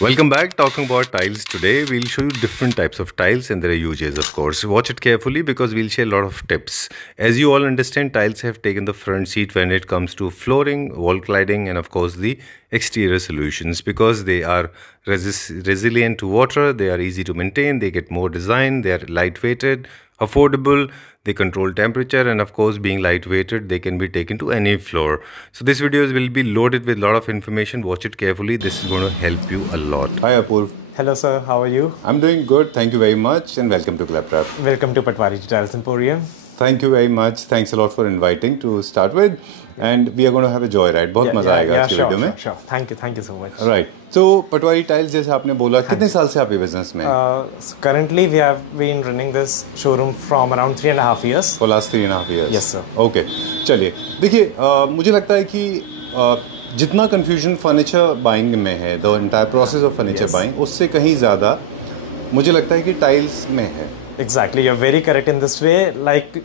Welcome back. Talking about tiles today, we'll show you different types of tiles and their uses, of course. Watch it carefully because we'll share a lot of tips. As you all understand, tiles have taken the front seat when it comes to flooring, wall cladding, and of course the exterior solutions because they are resilient to water, they are easy to maintain, they get more design, they are lightweighted, affordable, they control temperature, and of course being lightweighted they can be taken to any floor. So this videos will be loaded with a lot of information. Watch it carefully. This is going to help you a lot. Hi Apurv. Hello sir, how are you? I'm doing good. Thank you very much and welcome to Claptrap. Welcome to Patwari Tiles Emporium. Thank you very much. Thanks a lot for inviting to start with. And we are going to have a joyride. बहुत मजा आएगा आज के video में. Sure. Thank you so much. Right. So Patwari tiles जैसे आपने बोला कितने साल से आप ये बिजनेस में? Currently we have been running this showroom from around 3.5 years. For last 3.5 years. Yes sir. Okay. चलिए देखिए मुझे लगता है कि जितना confusion फर्नीचर बाइंग में है, the entire process of furniture buying, उससे कहीं ज़्यादा मुझे लगता है कि टाइल्स में है. Exactly, you're very correct in this way. Like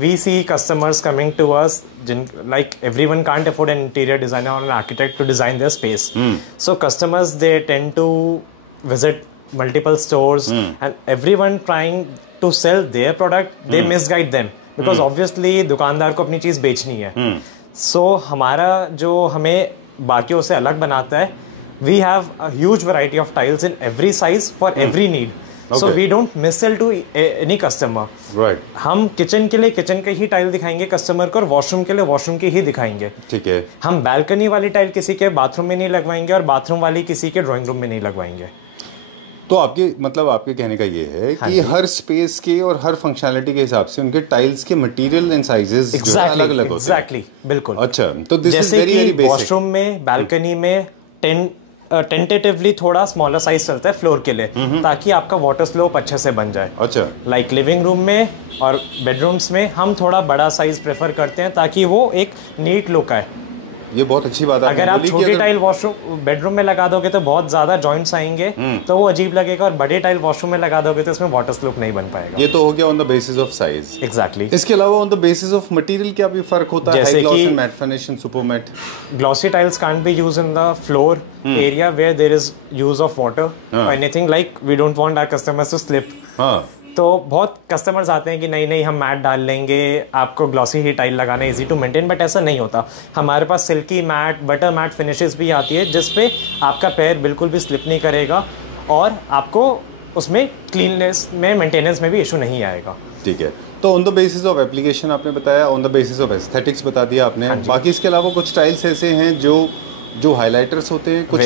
we see customers coming to us, like everyone can't afford an interior designer or an architect to design their space. So customers, they tend to visit multiple stores and everyone trying to sell their product, they misguide them because obviously दुकानदार को अपनी चीज़ बेचनी है. So हमारा जो हमें बाकियों से अलग बनाता है, we have a huge variety of tiles in every size for every need. So we don't missell to any customer. Right. हम किचन के लिए किचन के ही टाइल दिखाएंगे कस्टमर को और वॉशरूम के लिए वॉशरूम की ही दिखाएंगे. ठीक है. हम बैल्कनी वाली टाइल किसी के बाथरूम में नहीं लगवाएंगे और बाथरूम वाली किसी के ड्राइंग रूम में नहीं लगवाएंगे. तो आपके कहने का ये है कि हर स्पेस के और हर फंक्शनैलिटी के हिसाब से उनके टाइल्स के मटेरियल एंड साइजेस जो है अलग-अलग होते हैं. एग्जैक्टली, बिल्कुल. अच्छा, तो this is very very basic. Washroom में बैल्कनी में टेंटेटिवली थोड़ा स्मॉलर साइज चलता है फ्लोर के लिए ताकि आपका वाटर स्लोप अच्छे से बन जाए. अच्छा. लाइक लिविंग रूम में और बेडरूम्स में हम थोड़ा बड़ा साइज प्रेफर करते हैं ताकि वो एक नीट लुक आए. ये बहुत अच्छी बात है. अगर आप छोटी टाइल वॉशरूम बेडरूम में लगा दोगे तो बहुत ज्यादा जॉइंट्स आएंगे तो वो अजीब लगेगा और बड़े टाइल वॉशरूम में लगा दोगे तो इसमें वाटर स्लोप नहीं बन पाएगा. ये तो हो गया on the basis of size. Exactly. इसके अलावा on the basis of material क्या भी फर्क होता है? जैसे कि matte finish and super matte. Glossy tiles can't be used in the floor area where there is use of water or anything, like we don't want our customers to slip. तो बहुत customers आते हैं कि नहीं हम mat डाल लेंगे, आपको ग्लॉसी ही टाइल लगाना इजी टू मेंटेन, बट ऐसा नहीं होता. हमारे पास silky matte, butter matte finishes भी आती है जिसपे आपका पैर बिल्कुल भी स्लिप नहीं करेगा और आपको उसमें क्लीननेस में मेंटेनेंस में भी इशू नहीं आएगा. ठीक है. तो on the basis of application आपने बताया, on the basis of aesthetics बता दिया आपने. बाकी इसके अलावा कुछ टाइल्स ऐसे हैं जो हाइलाइटर्स होते हैं, कुछ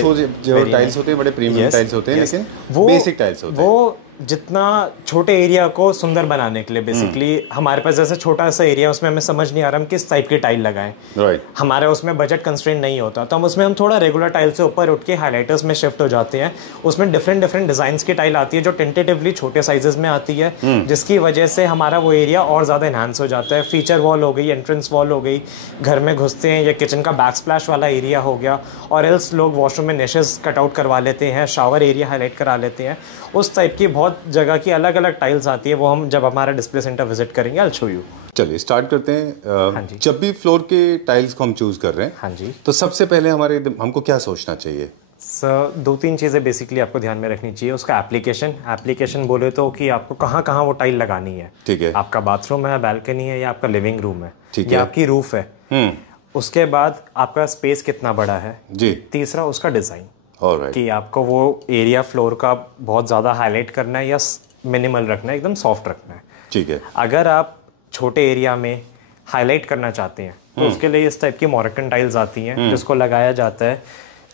जो टाइल्स होते हैं बड़े प्रीमियम टाइल्स होते हैं, लेकिन वो बेसिक टाइल्स होते हैं. वो जितना छोटे एरिया को सुंदर बनाने के लिए बेसिकली हमारे पास जैसे छोटा सा एरिया उसमें हमें समझ नहीं आ रहा हम किस टाइप की टाइल लगाएं. राइट. हमारे उसमें बजट कंस्ट्रेंट नहीं होता तो हम थोड़ा रेगुलर टाइल से ऊपर उठ के हाइलाइटर्स में शिफ्ट हो जाते हैं. उसमें डिफरेंट डिजाइन की टाइल आती है जो टेंटेटिवली छोटे साइजेस में आती है जिसकी वजह से हमारा वो एरिया और ज्यादा एनहांस हो जाता है. फीचर वॉल हो गई, एंट्रेंस वॉल हो गई, घर में घुसते हैं या किचन का बैक स्प्लैश वाला एरिया हो गया, और एल्स लोग वॉशरूम में निशेस कट आउट करवा लेते हैं, शावर एरिया हाईलाइट करा लेते हैं. उस टाइप की बहुत जगह की अलग अलग टाइल्स आती है, वो हम जब हमारा डिस्प्ले सेंटर विजिट करेंगे आई विल शो यू. चलिए स्टार्ट करते हैं. जब भी फ्लोर के टाइल्स को हम चूज कर रहे हैं, हाँ जी, तो सबसे पहले हमको क्या सोचना चाहिए? सर 2-3 चीज़ें बेसिकली आपको ध्यान में रखनी चाहिए. उसका एप्लीकेशन बोले तो कि आपको कहाँ वो टाइल लगानी है. ठीक है. आपका बाथरूम है, बैल्कनी है, या आपका लिविंग रूम है, या आपकी रूफ है. उसके बाद आपका स्पेस कितना बड़ा है जी. तीसरा उसका डिजाइन कि आपको वो एरिया फ्लोर का बहुत ज़्यादा हाईलाइट करना है या मिनिमल रखना है, एकदम सॉफ्ट रखना है. ठीक है. अगर आप छोटे एरिया में हाईलाइट करना चाहते हैं तो उसके लिए इस टाइप की मोरक्कन टाइल्स आती हैं जिसको लगाया जाता है.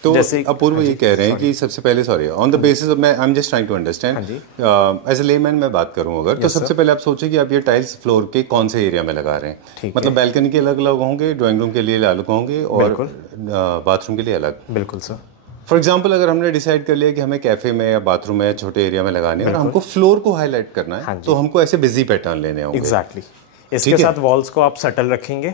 तो जैसे अपूर्व ये कह रहे हैं कि सबसे पहले on the basis of I am just trying to understand as a layman मैं बात करूं अगर तो सबसे पहले आप सोचिए कि आप ये टाइल्स फ्लोर के कौन से एरिया में लगा रहे हैं. मतलब बैल्कनी के अलग अलग होंगे, ड्राइंग रूम के लिए अलग होंगे और बाथरूम के लिए अलग. बिल्कुल सर. फॉर एग्जाम्पल अगर हमने डिसाइड कर लिया कि हमें कैफे में या बाथरूम में छोटे एरिया में लगाने और हमको फ्लोर को हाईलाइट करना है, तो हमको ऐसे बिजी पैटर्न लेने होंगे. एग्जैक्टली. इसके साथ वॉल्स को आप सटल रखेंगे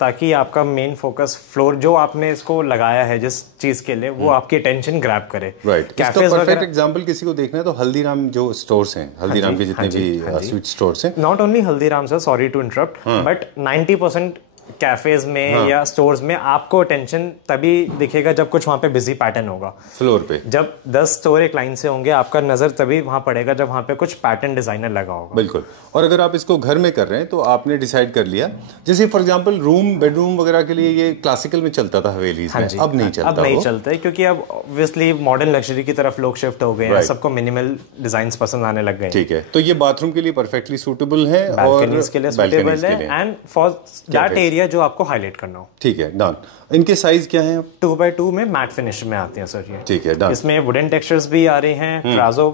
ताकि आपका मेन फोकस फ्लोर जो आपने इसको लगाया है जिस चीज के लिए वो आपकी अटेंशन ग्रैब करे. राइट. इसका परफेक्ट एग्जांपल किसी को देखना है तो हल्दीराम जो स्टोर्स हैं, हल्दीराम के जितने भी स्वीट स्टोर्स हैं, not only Haldiram sir, sorry to interrupt, but 90% cafes में या स्टोर्स में आपको टेंशन तभी दिखेगा जब कुछ वहां पे बिजी पैटर्न होगा फ्लोर पे। जब 10 स्टोर एक लाइन से होंगे आपका नजर तभी वहां पड़ेगा जब वहां पे कुछ पैटर्न डिजाइनर लगा होगा। बिल्कुल। और अगर आप इसको घर में कर रहे हैं तो आपने डिसाइड कर लिया, जैसे फॉर एग्जांपल रूम बेडरूम वगैरह के लिए ये क्लासिकल में चलता था हवेलीज में, अब नहीं चलता। अब नहीं चलता है क्योंकि अब ऑब्वियसली मॉडर्न लग्जरी की तरफ लोग शिफ्ट हो गए हैं, सबको मिनिमल डिजाइन्स पसंद आने लग गए। ठीक है, तो ये बाथरूम के लिए परफेक्टली सूटेबल है और बालकनीज के लिए सूटेबल है एंड फॉर दैट एरिया जो आपको हाईलाइट करना हो। ठीक है, डन। इनके साइज क्या हैं? 2x2 में मैट फिनिश में आते हैं सर ये। ठीक है, डन। इसमें वुडन टेक्सचर्स भी आ रहे हैं, ट्राजो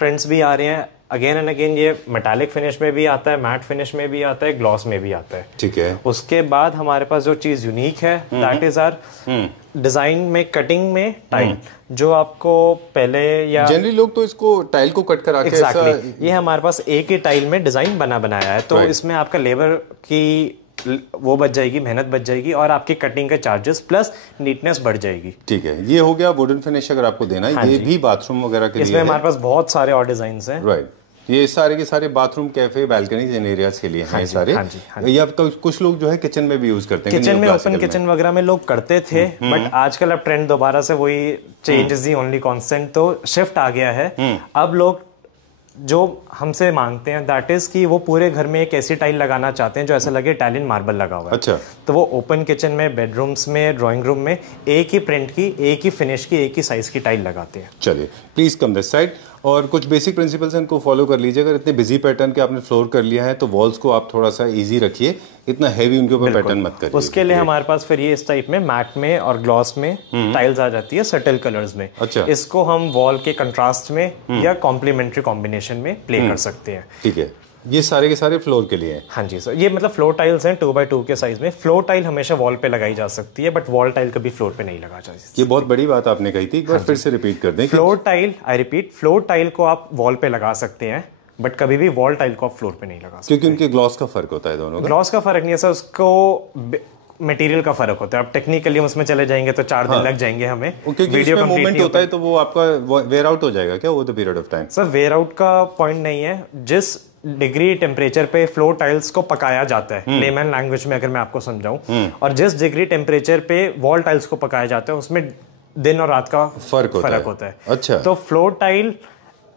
प्रिंट्स भी आ रहे हैं, अगेन एंड अगेन ये मेटालिक फिनिश में भी आता है, मैट फिनिश में भी आता है, ग्लॉस में भी आता है। ठीक है। उसके बाद हमारे पास जो चीज यूनिक है दैट इज आर डिजाइन में कटिंग में टाइल, जो आपको पहले या जनरली लोग तो इसको टाइल को कट करा के ऐसा, ये हमारे पास एक ही टाइल में डिजाइन बनाया है, तो इसमें आपका लेबर की वो बच जाएगी, मेहनत बच जाएगी और आपकी कटिंग के चार्जेस प्लस नीटनेस बढ़ जाएगी। ठीक है, ये हो गया वुडन फिनिश अगर आपको देना है। ये भी बाथरूम वगैरह के लिए इसमें हमारे पास बहुत सारे और डिजाइन हैं। राइट, ये सारे के सारे बाथरूम, कैफे, बालकनीज इन एरियाज के लिए हैं सारे। या कुछ लोग जो है किचन में भी यूज करते हैं, किचन में ओपन किचन वगैरह में लोग करते थे, बट आजकल अब ट्रेंड दोबारा से वही change is the only constant, तो शिफ्ट आ गया है। अब लोग जो हमसे मांगते हैं दैट इज कि वो पूरे घर में एक ऐसी टाइल लगाना चाहते हैं जो ऐसा लगे इटालियन मार्बल लगा हुआ है। अच्छा। तो वो ओपन किचन में, बेडरूम्स में, ड्राइंग रूम में एक ही प्रिंट की, एक ही फिनिश की, एक ही साइज की टाइल लगाते हैं। चलिए, प्लीज कम दिस साइड। और कुछ बेसिक प्रिंसिपल्स इनको फॉलो कर लीजिए। अगर इतने बिजी पैटर्न के आपने फ्लोर कर लिया है तो वॉल्स को आप थोड़ा सा इजी रखिए, इतना हैवी उनके ऊपर पैटर्न मत करिए। उसके लिए हमारे पास फिर ये इस टाइप में मैट में और ग्लॉस में टाइल्स आ जाती है, सटल कलर्स में। अच्छा। इसको हम वॉल के कंट्रास्ट में या कॉम्प्लीमेंट्री कॉम्बिनेशन में प्ले कर सकते हैं। ठीक है, ये सारे के सारे फ्लोर के लिए हैं। हाँ जी सर, ये मतलब फ्लोर टाइल्स हैं 2x2 के साइज में। फ्लोर टाइल हमेशा वॉल पे लगाई जा सकती है, बट वॉल टाइल कभी फ्लोर पे नहीं लगा जा सकती। ये बहुत बड़ी बात आपने कही थी, एक बार फिर से रिपीट कर दें। Floor tile, I repeat, floor tile को आप वॉल पे लगा सकते हैं, बट कभी भी वॉल टाइल को आप फ्लोर पे नहीं लगा सकते, क्योंकि उनके ग्लॉस का फर्क होता है दोनों का। ग्लॉस का फर्क नहीं है सर, उसको मटेरियल का फर्क होता है। अब टेक्निकली हम उसमें चले जाएंगे तो 4 दिन लग जाएंगे हमें। वीडियो का मूवमेंट होता है तो वो आपका वेयर आउट हो जाएगा क्या over the period of time? Sir wear out का पॉइंट नहीं है, जिस डिग्री टेम्परेचर पे फ्लोर टाइल्स को पकाया जाता है, लेमन लैंग्वेज में अगर मैं आपको समझाऊं, और जिस डिग्री टेम्परेचर पे वॉल टाइल्स को पकाया जाता है उसमें दिन और रात का फर्क होता है। अच्छा। तो फ्लोर टाइल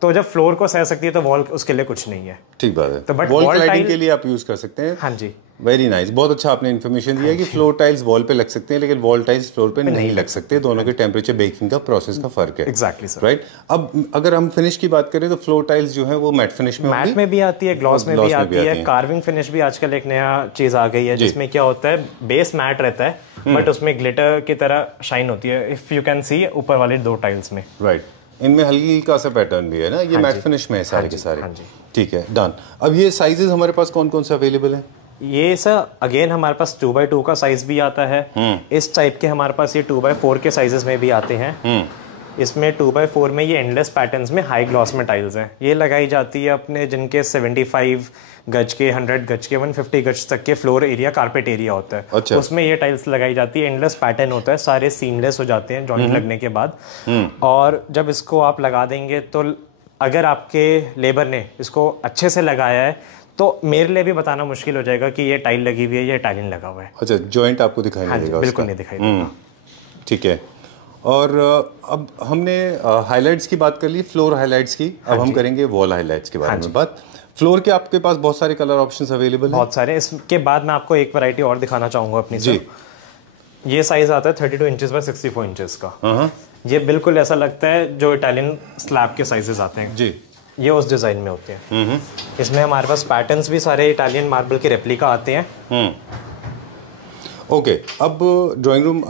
तो जब फ्लोर को सह सकती है तो वॉल उसके लिए कुछ नहीं है। ठीक बात है, तो बट वॉल क्लैडिंग के लिए आप यूज कर सकते हैं। हाँ जी, वेरी नाइस, बहुत अच्छा आपने इन्फॉर्मेशन दिया कि फ्लोर टाइल्स वॉल पे लग सकते हैं लेकिन वॉल टाइल्स फ्लोर पे नहीं लग सकते। दोनों के टेम्परेचर बेकिंग का प्रोसेस का फर्क है। Exactly sir. राइट। अब अगर हम फिनिश की बात करें तो फ्लोर टाइल्स जो है वो मैट फिनिश में मैट में भी आती है, ग्लॉस में भी आती है, कार्विंग फिनिश भी आजकल एक नया चीज आ गई है जिसमें क्या होता है, बेस मैट रहता है बट उसमें ग्लिटर की तरह शाइन होती है, इफ यू कैन सी ऊपर वाले 2 टाइल्स में। राइट, इनमें हल्का सा पैटर्न भी है ना, ये मैट फिनिश में है सारे के सारे। ठीक है, डन। अब ये साइजेस हमारे पास कौन कौन से अवेलेबल है? ये सर अगेन हमारे पास 2x2 का साइज भी आता है, इस टाइप के हमारे पास ये 2x4 के साइजेस में भी आते हैं। इसमें 2x4 में ये एंडलेस पैटर्न्स में हाई ग्लॉस में टाइल्स हैं, ये लगाई जाती है अपने जिनके 75 गज के, 100 गज के, 150 गज तक के फ्लोर एरिया, कारपेट एरिया होता है। अच्छा। उसमें ये टाइल्स लगाई जाती है, एंडलेस पैटर्न होता है, सारे सीमलेस हो जाते हैं जॉइंट लगने के बाद। और जब इसको आप लगा देंगे तो अगर आपके लेबर ने इसको अच्छे से लगाया है तो मेरे लिए भी बताना मुश्किल हो जाएगा कि ये टाइल लगी हुई है, ये इटालियन लगा हुआ है। अच्छा, जॉइंट आपको दिखाई नहीं देगा? बिल्कुल नहीं दिखाई देगा। ठीक है। और अब हमने हाइलाइट्स की बात कर ली, फ्लोर हाइलाइट्स की, अब हम करेंगे वॉल हाइलाइट्स के बारे में बात। फ्लोर के आपके पास बहुत सारे कलर ऑप्शंस अवेलेबल हैं? बहुत सारे। इसके बाद मैं आपको एक वैरायटी और दिखाना चाहूंगा अपनी जी। ये साइज आता है 32 इंचेस बाय 64 इंचेस का। ये बिल्कुल ऐसा लगता है जो इटालियन स्लैब के साइजेस आते हैं जी, ये उस डिजाइन में होते हैं। इसमें हमारे पास पैटर्न्स भी सारे इटालियन मार्बल के रेप्लिका आते हैं। ओके, अब ड्राइंग रूम,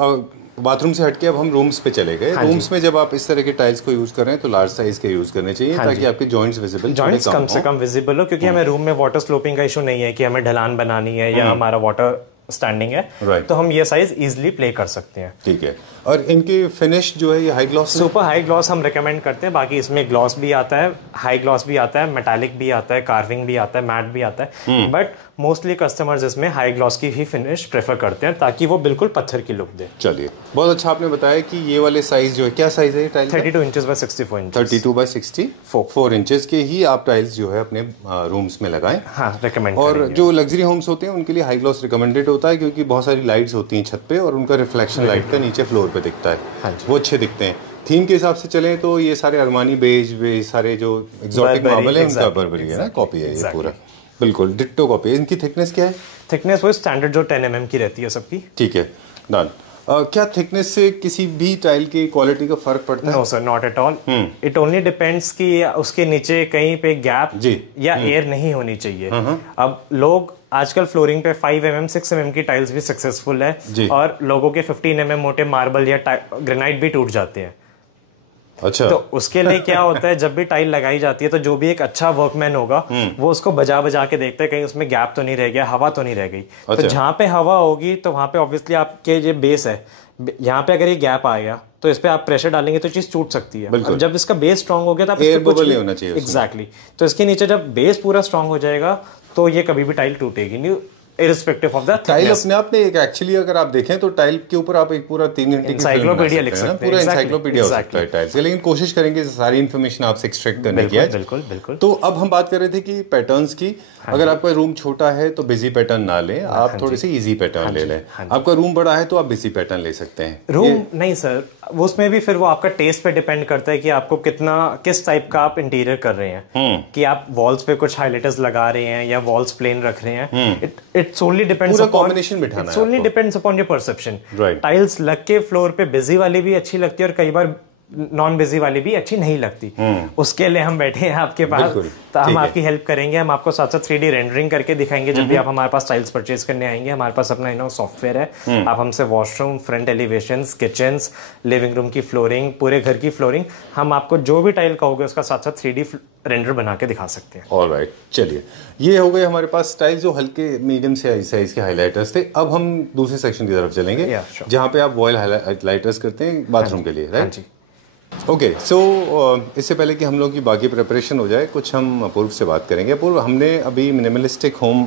बाथरूम से हटके अब हम रूम्स पे चले गए। रूम्स में जब आप इस तरह के टाइल्स को यूज कर रहे हैं तो लार्ज साइज के यूज करने चाहिए ताकि आपके जॉइंट्स विजिबल, जॉइंट्स कम से कम विजिबल हो, क्योंकि हमें रूम में वाटर स्लोपिंग का इशू नहीं है कि हमें ढलान बनानी है या हमारा वाटर स्टैंडिंग है, तो हम ये साइज इजीली प्ले कर सकते हैं। ठीक है। और इनके फिनिश जो है ये high gloss, super high gloss हम रेकमेंड करते हैं। बाकी इसमें ग्लॉस भी आता है, हाई ग्लॉस भी आता है, मेटालिक भी आता है, कार्विंग भी आता है, मैट भी आता है, बट मोस्टली कस्टमर्स इसमें हाई ग्लॉस की ही फिनिश प्रेफर करते हैं ताकि वो बिल्कुल पत्थर की लुक दे। चलिए, बहुत अच्छा आपने बताया कि ये वाले साइज जो है, क्या साइज है ये tile? 32 inches by 64 inches. 32 by 64 inches के ही आप टाइल्स जो है अपने रूम्स में लगाएं। हाँ, रेकमेंड। और जो लग्जरी होम्स होते हैं उनके लिए हाई ग्लॉस रिकमेंडेड होता है, क्योंकि बहुत सारी लाइट्स होती हैं छत पे और उनका रिफ्लेक्शन लाइट का नीचे फ्लोर पे दिखता है। हाँ जी, वो अच्छे दिखते हैं। थीम के हिसाब से चलें तो ये सारे अरमानी बेज सारे जो एक्सोटिक मार्बल है उनका बर्बरी है ना, कॉपी है ये पूरा, बिल्कुल डिट्टो कॉपी है। इनकी थिकनेस क्या है? थिकनेस वो स्टैंडर्ड जो 10 mm की रहती है सबकी। ठीक है, डन। क्या थिकनेस से किसी भी टाइल की क्वालिटी का फर्क पड़ता है? No sir, not at all. It only depends कि उसके नीचे कहीं पे गैप या एयर नहीं होनी चाहिए। अब लोग आजकल फ्लोरिंग पे 5 mm 6 mm की टाइल्स भी सक्सेसफुल है और लोगों के 15 mm मोटे मार्बल या ग्रेनाइट भी टूट जाते हैं। अच्छा, तो उसके लिए क्या होता है, जब भी टाइल लगाई जाती है तो जो भी एक अच्छा वर्कमैन होगा वो उसको बजा बजा के देखता है कहीं उसमें गैप तो नहीं रह गया, हवा तो नहीं रह गई। तो जहाँ पे हवा होगी तो वहां पे ऑब्वियसली आपके जो बेस है, यहाँ पे अगर ये गैप आएगा तो इस पे आप प्रेशर डालेंगे तो चीज टूट सकती है। अब जब इसका बेस स्ट्रांग हो गया तो एयर बबल नहीं होना चाहिए। एग्जैक्टली। तो इसके नीचे जब बेस पूरा स्ट्रांग हो जाएगा तो ये कभी भी टाइल टूटेगी नहीं, इररिस्पेक्टिव ऑफ द टाइल। अपने आप में एक एक्चुअली अगर आप देखें तो टाइल के ऊपर आप एक पूरा 3 घंटे की एनसाइक्लोपीडिया लिख सकते हैं, पूरा एनसाइक्लोपीडिया हो सकता है टाइल से। लेकिन कोशिश करेंगे सारी इन्फॉर्मेशन आपसे एक्सट्रैक्ट करने की आज। बिल्कुल बिल्कुल। तो अब हम बात कर रहे थे कि पैटर्न्स की। अगर आपका रूम छोटा है तो बिजी पैटर्न ना लें, आप थोड़े से इजी पैटर्न ले लें। आपका रूम बड़ा है तो आप बिजी पैटर्न ले सकते हैं। रूम नहीं सर, वो उसमें भी फिर वो आपका टेस्ट पे डिपेंड करता है कि आपको किस टाइप का आप इंटीरियर कर रहे हैं, कि आप वॉल्स पे कुछ हाइलाइटर्स लगा रहे हैं या वॉल्स प्लेन रख रहे हैं। It solely depends upon combination बिठाना है, solely depends upon your perception. Right. Tiles लग के फ्लोर पे बिजी वाली भी अच्छी लगती है और कई बार नॉन बिजी वाली भी अच्छी नहीं लगती। उसके लिए हम बैठे हैं आपके पास, तो हम आपकी हेल्प करेंगे। हम आपको साथ साथ 3D रेंडरिंग करके दिखाएंगे जब भी आप हमारे पास टाइल्स परचेज करने आएंगे। हमारे पास अपना सॉफ्टवेयर है। आप हमसे washroom, front elevations, kitchens, living room की फ्लोरिंग, पूरे घर की फ्लोरिंग, हम आपको जो भी टाइल कहोगे उसका साथ साथ 3D रेंडर बना के दिखा सकते हैं। ऑलराइट, चलिए, ये हो गए हमारे पास टाइल्स जो हल्के मीडियम से साइज के हाइलाइटर्स थे। अब हम दूसरे सेक्शन की तरफ चलेंगे जहाँ पे आप वॉल हाइलाइटर्स करते हैं बाथरूम के लिए, राइट? ओके, सो इससे पहले कि हम लोग की बाकी प्रिपरेशन हो जाए, कुछ हम अपूर्व से बात करेंगे। अपूर्व, हमने अभी मिनिमलिस्टिक होम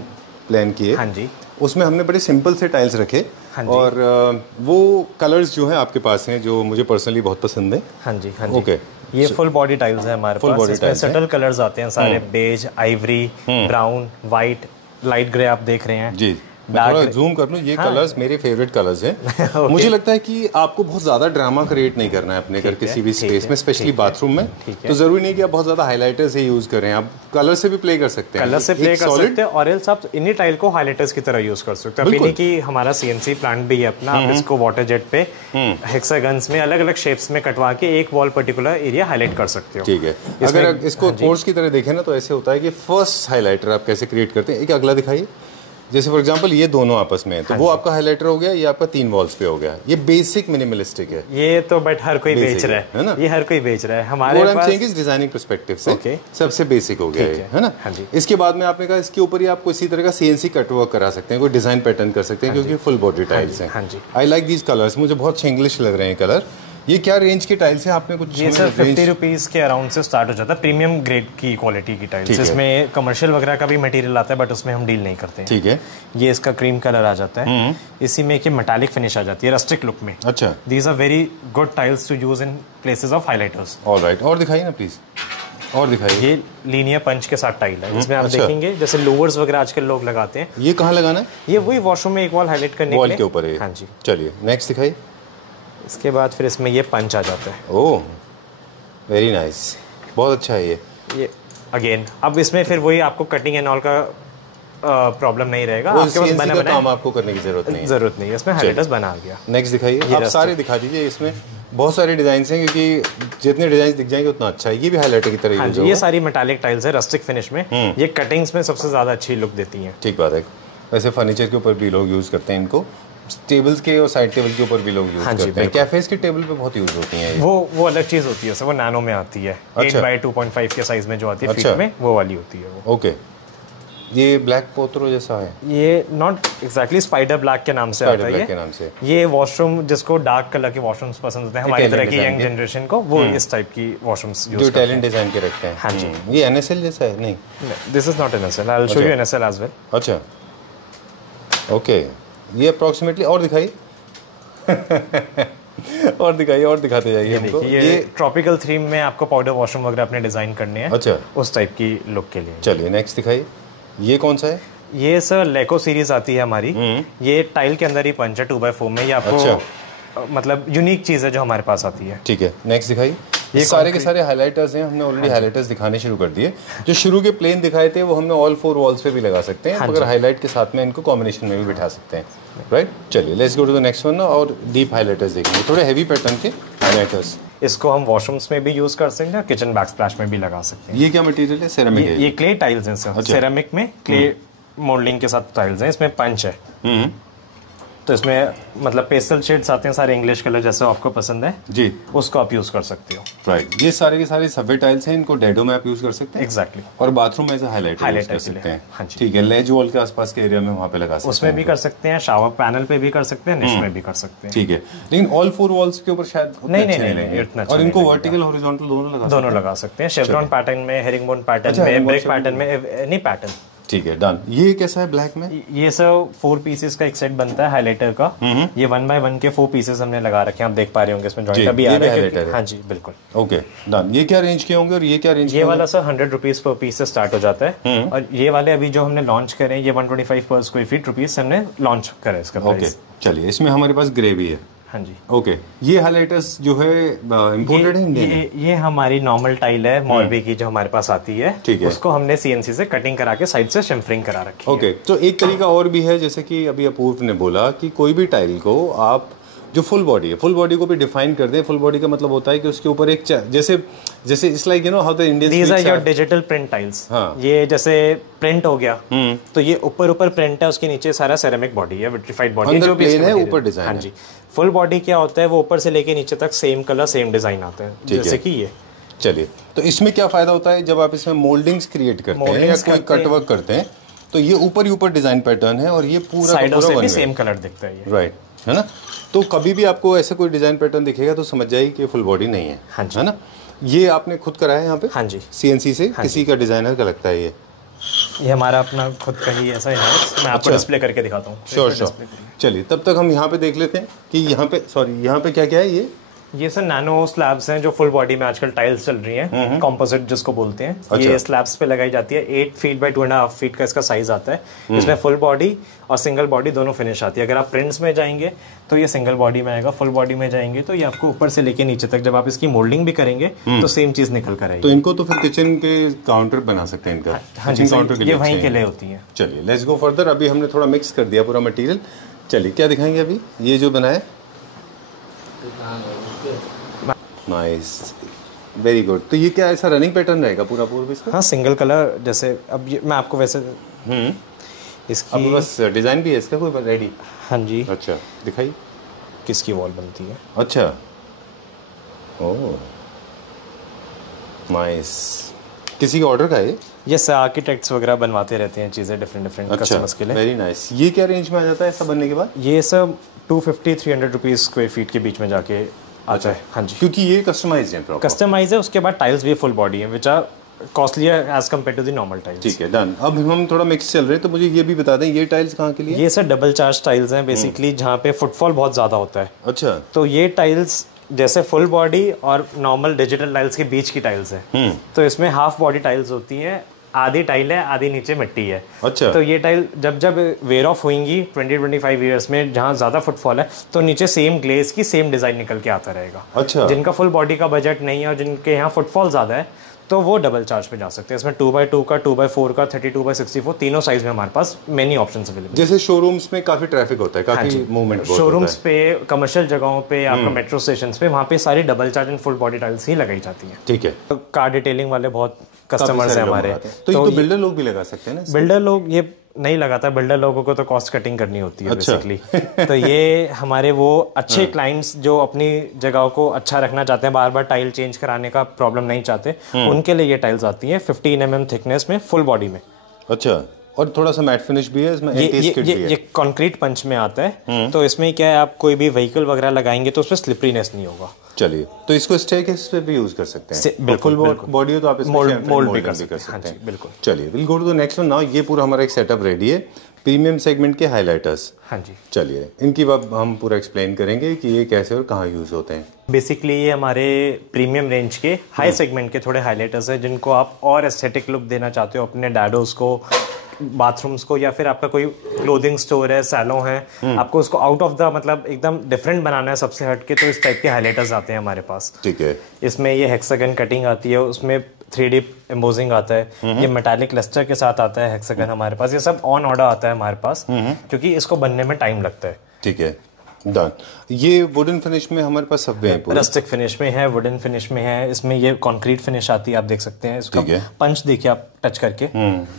प्लान किए। हाँ जी। उसमें हमने बड़े सिंपल से टाइल्स रखे। हाँ जी। और वो कलर्स जो हैं आपके पास हैं जो मुझे पर्सनली बहुत पसंद है। हाँ जी, हाँ जी। ओके, ये फुल बॉडी टाइल्स है हमारे पास। इसमें सटल कलर्स आते हैं सारे, beige, ivory, brown, white, light grey आप देख रहे हैं जी। मैं थोड़ा जूम कर लूं, ये कलर्स मेरे फेवरेट कलर्स हैं। मुझे लगता है कि आपको बहुत ज्यादा ड्रामा क्रिएट नहीं करना है अपने घर किसी भी स्पेस में, स्पेशली बाथरूम में। तो जरूरी नहीं कि आप बहुत ज्यादा हाइलाइटर्स ही यूज करें, आप कलर से भी प्ले कर सकते हैं। कलर से प्ले कर सकते हैं और एल्स आप इन्हीं टाइल को हाइलाइटर्स की तरह यूज कर सकते हैं। अभी नहीं कि हमारा CNC प्लांट भी है अपना, आप इसको वाटर जेट पे हेक्सागन्स में अलग अलग शेप्स में कटवा के एक वॉल पर्टिकुलर एरिया हाईलाइट कर सकते हो। ठीक है। अगर इसको कोर्स की तरह देखें ना तो ऐसे होता है कि फर्स्ट हाईलाइटर आप कैसे क्रिएट करते हैं। एक अगला दिखाइए। जैसे फॉर एग्जांपल ये दोनों आपस में है तो वो आपका हाइलाइटर हो गया, ये आपका 3 वॉल्स पे हो गया। ये बेसिक मिनिमलिस्टिक है। ये तो बट हर कोई बेच रहा है ना, ये हर कोई बेच रहा है। हमारे पास डिजाइनिंग पर्सपेक्टिव से सबसे बेसिक हो गया है ना। इसके बाद में आपने कहा इसके ऊपर ही आप इसी तरह का CNC कट वर्क करा सकते हैं, कोई डिजाइन पैटर्न कर सकते हैं, क्योंकि फुल बॉडी टाइल्स हैं। आई लाइक दीज कलर्स, मुझे बहुत इंग्लिश लग रहे हैं कलर। ये क्या रेंज के टाइल्स हैं आपने कुछ? ये सर 50 रुपीज के अराउंड से स्टार्ट हो जाता है, प्रीमियम ग्रेड की क्वालिटी की टाइल्स। इसमें कमर्शियल वगैरह का भी मटेरियल आता है बट उसमें हम डील नहीं करते हैं। ठीक है। ये इसका क्रीम कलर आ जाता है, इसी में एक मेटालिक फिनिश आ जाती है रस्टिक लुक में। अच्छा। These are very good tiles to use in places of highlighters. Alright, और दिखाइए ना प्लीज, और दिखाइए। ये लीनियर पंच के साथ टाइल है, जिसमें आप देखेंगे जैसे लोवर्स वगैरह आजकल लोग लगाते हैं। ये कहाँ लगाना है? ये वही वॉशरूम में एक वॉल हाईलाइट करने वॉल के ऊपर है। हाँ जी। चलिए नेक्स्ट दिखाइए। इसके बाद फिर इसमें ये पंच आ जाता है। ओह, वेरी नाइस, बहुत अच्छा है ये अगेन अब इसमें फिर वही आपको कटिंग एंड ऑल का प्रॉब्लम नहीं रहेगा, आपके पास बना काम आपको करने की जरूरत नहीं है। इसमें हाइलाइटर्स बना गया। नेक्स्ट दिखाइए, आप सारे दिखा दीजिए। इसमें बहुत सारे डिजाइन हैं, क्योंकि जितने डिजाइन दिख जाएंगे उतना अच्छा है। ये भी हाइलाइटर की तरह यूज होगा। ये सारी मेटालिक टाइल्स है रस्टिक फिनिश में। ये कटिंग्स में सबसे ज्यादा अच्छी लुक देती हैं। ठीक बात है। वैसे फर्नीचर के ऊपर भी लोग यूज करते हैं इनको, टेबल्स के और साइड टेबल के ऊपर भी लोग यूज करते हैं। कैफेज के टेबल पे बहुत यूज होती हैं। वो अलग चीज होती है सर, वो नैनो में आती है। 8 by 2.5 के साइज में जो आती है फीट में, वो वाली होती है वो। ओके, ये ब्लैक पोत्रो जैसा है? ये नॉट एग्जैक्टली स्पाइडर ब्लैक के नाम से आता है के नाम से। ये वॉशरूम जिसको डार्क कलर के वॉशरूम्स पसंद होते हैं हमारी तरह की यंग जनरेशन को, वो इस टाइप की वॉशरूम्स यूज जो इटालियन डिजाइन के रखते हैं। हाँ जी। ये एनएसएल जैसा है? नहीं, this is not NSL, I will show you NSL as well. अच्छा, ओके। ये अप्रोक्सीमेटली और दिखाई और दिखाइए, और दिखाते जाइए हमको। ये ट्रॉपिकल थीम में आपको पाउडर वॉशरूम वगैरह अपने डिजाइन करने हैं। अच्छा, उस टाइप की लुक के लिए। चलिए नेक्स्ट दिखाइए। ये कौन सा है? ये सर लेको सीरीज आती है हमारी। ये टाइल के अंदर ही पंच है 2x4 में। ये आपको अच्छा, मतलब यूनिक चीज है जो हमारे पास आती है। ठीक है, नेक्स्ट दिखाइए। ये सारे के सारे हाइलाइटर्स हैं, हमने ऑलरेडी हाइलाइटर्स दिखाने शुरू कर दिए। जो शुरू के प्लेन दिखाए थे वो हमने ऑल 4 वॉल्स पे भी लगा सकते हैं, अगर हाईलाइट के साथ में इनको कॉम्बिनेशन में भी बिठा सकते हैं, राइट। चलिए let's go to the next one और डीप हाइलाइटर्स देखेंगे, थोड़े हैवी पैटर्न के हाइलाइटर्स। इसको हम वॉशरूम्स में भी यूज कर सकते हैं, किचन बैकस्प्लैश में भी लगा सकते हैं। ये क्या मटेरियल है? सेरेमिक है? ये क्ले टाइल्स हैं सर। सेरेमिक में क्ले मोल्डिंग के साथ टाइल्स हैं, इसमें पंच है। तो इसमें मतलब पेस्टल शेड्स आते हैं सारे, इंग्लिश कलर जैसे आपको पसंद है जी, उसको आप यूज कर सकते हो। राइट। ये सारे के सारे सबवे टाइल्स हैं, इनको डेडो में आप यूज कर सकते हैं। एग्जैक्टली। और बाथरूम में ऐसे हाइलाइटर यूज कर सकते हैं। हाँ जी, ठीक है। लेज वॉल के आसपास के एरिया में वहाँ पे लगा सकते हैं, उसमें भी कर सकते हैं, शावर पैनल पे भी कर सकते हैं, निश में भी कर सकते हैं। ठीक है, लेकिन ऑल 4 वॉल्स के ऊपर शायद नहीं। और इनको वर्टिकल हॉरिजॉन्टल दोनों लगा सकते हैं, शेवरॉन पैटर्न में, हेरिंगबोन पैटर्न में, ब्रिक पैटर्न में, एनी पैटर्न। ठीक है, डन। ये कैसा है ब्लैक में? ये सर 4 पीसेस का एक सेट बनता है हाइलाइटर का। ये 1 by 1 के 4 पीसेस हमने लगा रखे हैं, आप देख पा रहे होंगे इसमें जॉइंट अभी आ रहा है। हाँ जी बिल्कुल। Okay, done. ये क्या रेंज के होंगे और ये क्या रेंज? ये वाला सर 100 रुपीज पर पीस से स्टार्ट हो जाता है, और ये वाले अभी जो हमने लॉन्च करे ये 125 पर स्क्वायर फीट रुपीज हमने लॉन्च करा इसका प्राइस। चलिए, इसमें हमारे पास ग्रे भी है। हाँ जी। ओके, ये हाइलाइटर्स जो है इंपोर्टेड है इंडियन? ये हमारी नॉर्मल टाइल है मॉर्बी की जो हमारे पास आती है। ठीक है। उसको हमने सीएनसी से कटिंग करा के साइड से शिम्फरिंग करा रखी है। ओके, तो एक तरीका और भी है, जैसे कि अभी अपूर्व ने बोला कि कोई भी टाइल को आप जो फुल बॉडी है, फुल बॉडी को भी डिफाइन कर दें। फुल बॉडी का मतलब होता है कि उसके ऊपर एक जैसे it's like you know how the Indians these are your digital print tiles. ये जैसे प्रिंट हो गया, तो ये ऊपर प्रिंट है, उसके नीचे सारा सेरेमिक बॉडी है, विट्रिफाइड बॉडी है, जो प्लेन है, ऊपर डिजाइन। हाँ जी। फुल बॉडी क्या होता है, वो ऊपर से लेके नीचे तक सेम कलर सेम डिजाइन आता है, जैसे कि ये। चलिए, तो इसमें क्या फायदा होता है जब आप इसमें मोल्डिंग्स क्रिएट करते हैं या कोई कटवर्क करते हैं, तो ये ऊपर ही ऊपर डिजाइन पैटर्न है और ये पूरा साइडों से भी सेम कलर दिखता है ये। राइट, है ना। तो कभी भी आपको ऐसे कोई डिजाइन पैटर्न दिखेगा तो समझ जाइए कि फुल बॉडी नहीं है। हाँ जी। है ना। ये आपने खुद कराया यहाँ पे? हाँ जी, सीएनसी से। किसी का डिजाइनर का लगता है ये हमारा अपना खुद का ही ऐसा है। मैं आपको डिस्प्ले करके दिखाता हूँ। श्योर। चलिए, तब तक हम यहाँ पे देख लेते हैं कि यहाँ पे क्या क्या है। ये सर नैनो स्लैब्स हैं जो फुल बॉडी में आजकल टाइल्स चल रही हैं, कॉम्पोजिट जिसको बोलते हैं। अच्छा। ये स्लैब्स पे लगाई जाती है। 8 फीट बाय 2.5 फीट का इसका साइज आता है। इसमें फुल बॉडी और सिंगल बॉडी दोनों फिनिश आती है। अगर आप प्रिंट्स में जाएंगे तो ये सिंगल बॉडी में आएगा, फुल बॉडी में जाएंगे तो ये आपको ऊपर से लेके नीचे तक जब आप इसकी मोल्डिंग भी करेंगे तो सेम चीज निकल कर आएगी। तो इनको तो फिर किचन के काउंटर बना सकते हैं इनका। हाँ जी, ये वहीं के लिए होती है। चलिए लेट्स गो फर्दर। अभी हमने थोड़ा मिक्स कर दिया पूरा मटेरियल। चलिए क्या दिखाएंगे अभी? ये जो बनाया, नाइस, वेरी गुड। तो ये क्या ऐसा रनिंग पैटर्न रहेगा पूरा इसका? हाँ, सिंगल कलर। जैसे अब ये मैं आपको वैसे इसकी अब बस डिजाइन भी है इसका कोई रेडी? हाँ जी। अच्छा, दिखाइए किसकी वॉल बनती है। अच्छा, ओह नाइस। किसी के ऑर्डर का है ये? सर आर्किटेक्ट्स वगैरह बनवाते रहते हैं चीज़ें डिफरेंट कस्टमर्स के लिए। Very nice. ये क्या रेंज में आ जाता है ऐसा बनने के बाद? ये सब 250-300 रुपीज़ स्क्वायर फीट के बीच में जाके आता है। हाँ जी, क्योंकि ये कस्टमाइज है। कस्टमाइज है। उसके बाद टाइल्स भी फुल बॉडी है, which are costlier as compare to the normal tiles. ठीक है, डन। अब हम थोड़ा मिक्स चल रहे हैं, तो मुझे ये भी बता दें ये टाइल्स कहाँ के लिए? ये सर डबल चार्ज टाइल्स हैं बेसिकली, जहाँ पे फुटफॉल बहुत ज़्यादा होता है। अच्छा। तो ये टाइल्स जैसे फुल बॉडी और नॉर्मल डिजिटल टाइल्स के बीच की टाइल्स है। तो इसमें हाफ बॉडी टाइल्स होती है, आधी टाइल है, आधी नीचे मिट्टी है। अच्छा। तो ये टाइल जब वेयर ऑफ होंगी 20-25 ईयर्स में, जहाँ ज़्यादा फुटफॉल है, तो नीचे सेम ग्लेज की सेम डिज़ाइन निकल के आता रहेगा। अच्छा। जिनका फुल बॉडी का बजट नहीं है और जिनके यहाँ फुटफॉल ज़्यादा है तो वो डबल चार्ज पे जा सकते हैं। इसमें 2x2 का, 2x4 का, 32x64 तीनों साइज में हमारे पास मेनी ऑप्शंस अवेलेबल। जैसे शोरूम्स में काफी ट्रैफिक होता है, काफी मूवमेंट होता है। शोरूम्स पे, कमर्शियल जगहों पे, आपका मेट्रो स्टेशन पे, वहाँ पे सारी double charge and full body tiles ही लगाई जाती है। ठीक है। तो कार डिटेलिंग वाले बहुत कस्टमर्स हैं हमारे। तो ये तो बिल्डर लोग भी लगा सकते हैं ना? बिल्डर लोग ये नहीं लगाता, बिल्डर लोगों को तो कॉस्ट कटिंग करनी होती है बेसिकली। तो ये हमारे वो अच्छे क्लाइंट्स जो अपनी जगह को अच्छा रखना चाहते हैं, बार बार टाइल चेंज कराने का प्रॉब्लम नहीं चाहते, उनके लिए ये टाइल्स आती हैं 15 mm थिकनेस में, फुल बॉडी में। अच्छा। और थोड़ा सा मैट फिनिश भी है इसमें, एंटी स्किड भी है। ये कंक्रीट पंच में आता है, तो इसमें क्या है, आप कोई भी व्हीकल वगैरह लगाएंगे तो उसमें स्लिपरीनेस नहीं होगा। चलिए, तो इसको स्टेयरकेस पे भी यूज कर सकते हैं, बिल्कुल, फुल बॉडी हो तो आप इसमें मोल्ड भी कर सकते हैं। हैं। बिल्कुल। चलिए, will go to the next one now. ये पूरा हमारा एक सेटअप रेडी है, प्रीमियम सेगमेंट के हाइलाइटर्स। हाँ जी, चलिए, इनकी बात हम पूरा एक्सप्लेन करेंगे कि ये कैसे और कहाँ यूज होते हैं। बेसिकली ये हमारे प्रीमियम रेंज के हाई सेगमेंट के थोड़े हाइलाइटर्स हैं, जिनको आप और एस्थेटिक लुक देना चाहते हो अपने डैडोज को, बाथरूम्स को, या फिर आपका कोई क्लोथिंग स्टोर है, सैलून है, आपको उसको आउट ऑफ द मतलब एकदम डिफरेंट बनाना है सबसे हटके, तो इस टाइप के हाइलाइटर्स आते हैं हमारे पास। ठीक है। इसमें ये हेक्सागन कटिंग आती है, उसमें 3D एम्बोजिंग आता है, ये मेटालिक लस्टर के साथ आता है हेक्सागन हमारे पास। ये सब ऑन ऑर्डर आता है हमारे पास, क्योंकि इसको बनने में टाइम लगता है। ठीक है, डन। ये वुडन फिनिश में हमारे पास सब हैं पूरे, रस्टिक फिनिश में है, वुडन फिनिश में है, इसमें ये कंक्रीट फिनिश आती है, आप देख सकते हैं इसका पंच देखिए आप टच करके,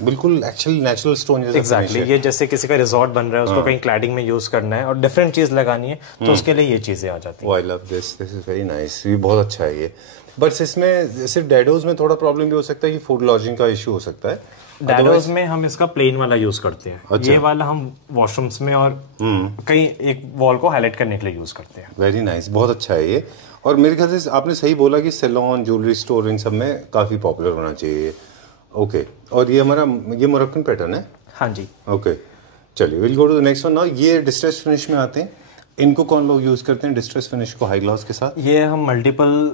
बिल्कुल एक्चुअली नेचुरल स्टोन जैसा। एग्जैक्टली, ये जैसे किसी का रिजॉर्ट बन रहा है, उसको कहीं क्लैडिंग में यूज करना है और डिफरेंट चीज लगानी है, तो उसके लिए ये चीजें आ जाती हैं। I love this, this is very nice, ये बहुत अच्छा है ये। बट इसमें सिर्फ डैडोज में थोड़ा प्रॉब्लम भी हो सकता है कि फूड लॉजिंग का इशू हो सकता है। डैडोज में हम इसका प्लेन वाला यूज करते हैं। अच्छा। ये वाला हम वॉशरूम्स में और कहीं एक वॉल को हाईलाइट करने के लिए यूज करते हैं। वेरी नाइस, बहुत अच्छा है ये। और मेरे ख्याल से आपने सही बोला कि सैलून, ज्वेलरी स्टोर, इन सब में काफी पॉपुलर होना चाहिए। ओके, और ये हमारा ये मोरक्कन पैटर्न है। हाँ जी। ओके, चलिए, will go to the next one now. ये डिस्ट्रेस फिनिश में आते हैं, इनको कौन लोग यूज करते हैं डिस्ट्रेस फिनिश को हाई ग्लॉस के साथ? ये हम मल्टीपल